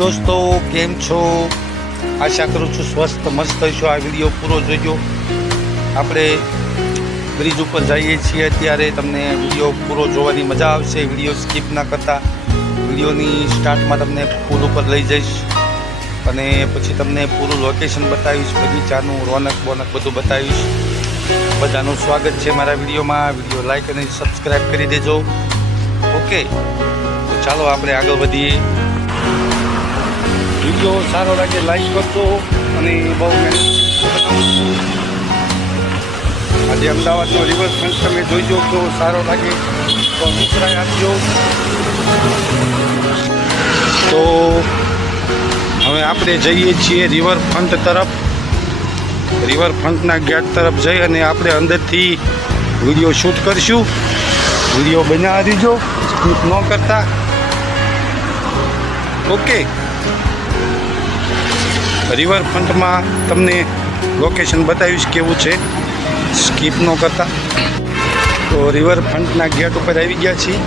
દોસ્તો, કેમ છો? આશા કરું છું સ્વસ્થ મસ્ત છો. આ વિડીયો પૂરો જોજો. આપણે બ્રિજ ઉપર જઈએ છીએ અત્યારે. તમને વિડીયો પૂરો જોવાની મજા આવશે. વિડીયો સ્કીપ ના કરતા. વિડીયોની સ્ટાર્ટમાં તમને પુલ ઉપર લઈ જઈશ અને પછી તમને પૂરું લોકેશન બતાવીશ, બગીચાનું રોનક બોનક બધું બતાવીશ. બધાનું સ્વાગત છે મારા વિડીયોમાં. વિડીયો લાઈક અને સબસ્ક્રાઈબ કરી દેજો. ઓકે, તો ચાલો આપણે આગળ વધીએ. વિડીયો સારો લાગે લાઈક કરજો અને બહુ મહેનત. આજે અમદાવાદનો રિવરફ્રન્ટ તમે જોઈજો, તો સારો લાગે તો અભિપ્રાય આપજો. તો હવે આપણે જઈએ છીએ રિવરફ્રન્ટ તરફ. રિવરફ્રન્ટના ગેટ તરફ જઈ અને આપણે અંદરથી વિડીયો શૂટ કરીશું. વિડીયો બનાવી દીજો, સ્કીપ ન કરતા. ઓકે, રિવરફ્રન્ટમાં તમને લોકેશન બતાવીશ કેવું છે, સ્કીપ ન કરતા. તો રિવરફ્રન્ટના ગેટ ઉપર આવી ગયા છીએ.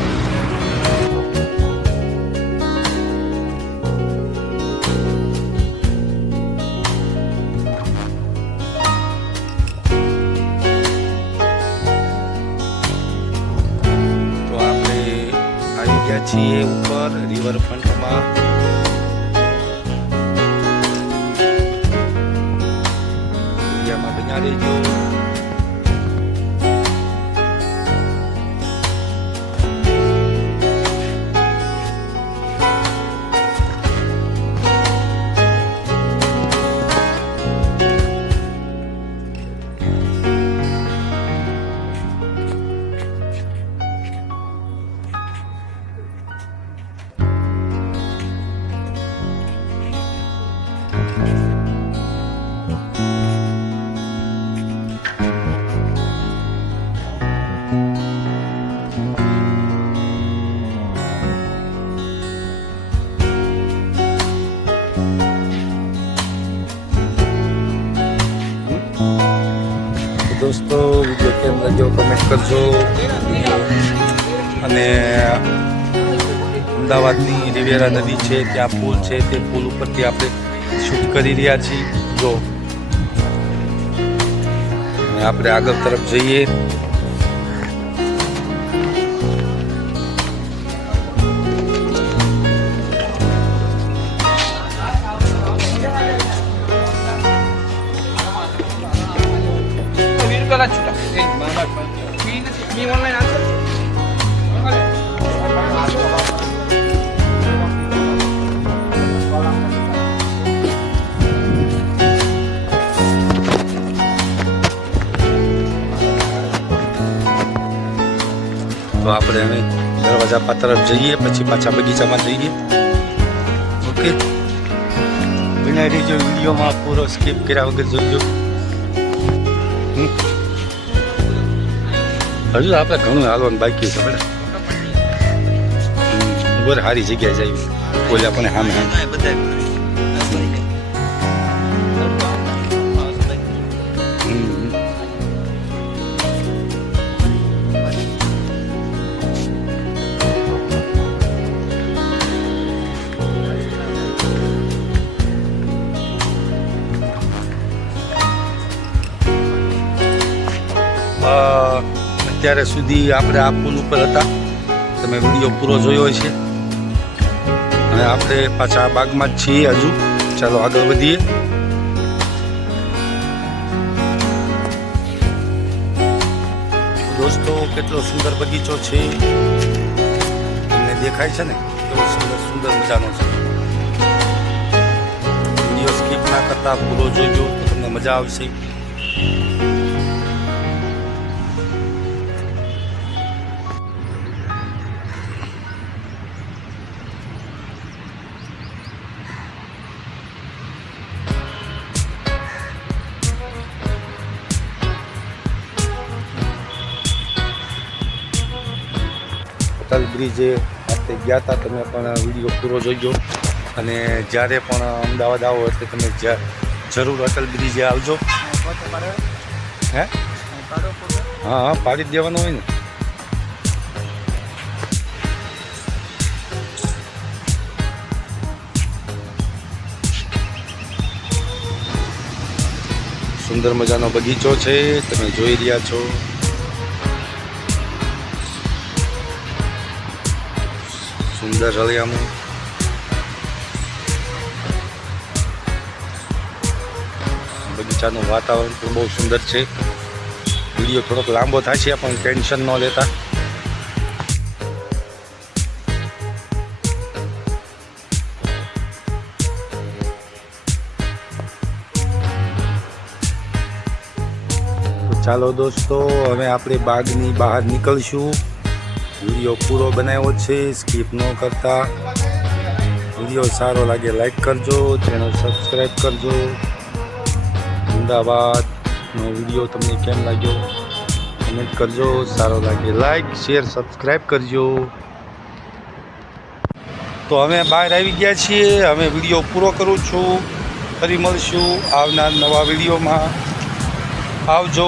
તો આપણે આવી ગયા છીએ ઉપર રિવરફ્રન્ટમાં. બન્યા રહેજો. દોસ્તો, વિડીયો કેમ લાગ્યો કમેન્ટ કરજો. અને અમદાવાદની રિવેરા નદી છે, ત્યાં પુલ છે, તે પુલ ઉપરથી આપણે શૂટ કરી રહ્યા છીએ. જો અને આપણે આગળ તરફ જઈએ. તો આપણે હવે દરવાજા તરફ જઈએ, પછી પાછા બગીચામાં જઈએ. ઓકે, વિના રહીજો વિડીયોમાં, પૂરો સ્કીપ કર્યા વગર જોઈજો. હજુ આપણે ઘણું હાલવાનું બાકી છે. બરાબર, બરાબર, સારી જગ્યાએ જઈએ. બોલે આપણે સામે અત્યારે સુધી આપણે આ પુલ ઉપર હતા. તમે વિડીયો પૂરો જોયો છે અને આપણે પાછા બાગમાં જ છીએ હજુ. ચાલો આગળ વધીએ. દોસ્તો, કેટલો સુંદર બગીચો છે, તમને દેખાય છે ને? કેવો સુંદર સુંદર મજાનો છે. વિડીયો સ્કીપ ના કરતા પૂરો જોજો તો તમને મજા આવશે. અટલ બ્રિજે આપણે ગયા હતા, તમે પણ વિડીયો પૂરો જોઈજો. અને જ્યારે પણ અમદાવાદ આવો એટલે તમે જરૂર અટલ બ્રિજે આવજો. હે? હા, પાડી જ દેવાનો હોય ને. સુંદર મજાનો બગીચો છે, તમે જોઈ રહ્યા છો. સુંદર રળિયામણું. બગીચાનું વાતાવરણ પણ બહુ સુંદર છે. વિડીયો થોડોક લાંબો થશે પણ ટેન્શન ન લેતા. ચાલો દોસ્તો, હવે આપણે બાગની બહાર નીકળશું. વિડીયો પૂરો બનાવ્યો છે, સ્કીપ ન કરતા. વિડીયો સારો લાગે લાઈક કરજો, ચેનલ સબસ્ક્રાઈબ કરજો. અમદાવાદનો વિડીયો તમને કેમ લાગ્યો કમેન્ટ કરજો. સારો લાગે લાઈક શેર સબસ્ક્રાઈબ કરજો. તો અમે બહાર આવી ગયા છીએ. હવે વિડીયો પૂરો કરું છું. ફરી મળશું આવનાર નવા વિડીયોમાં. આવજો.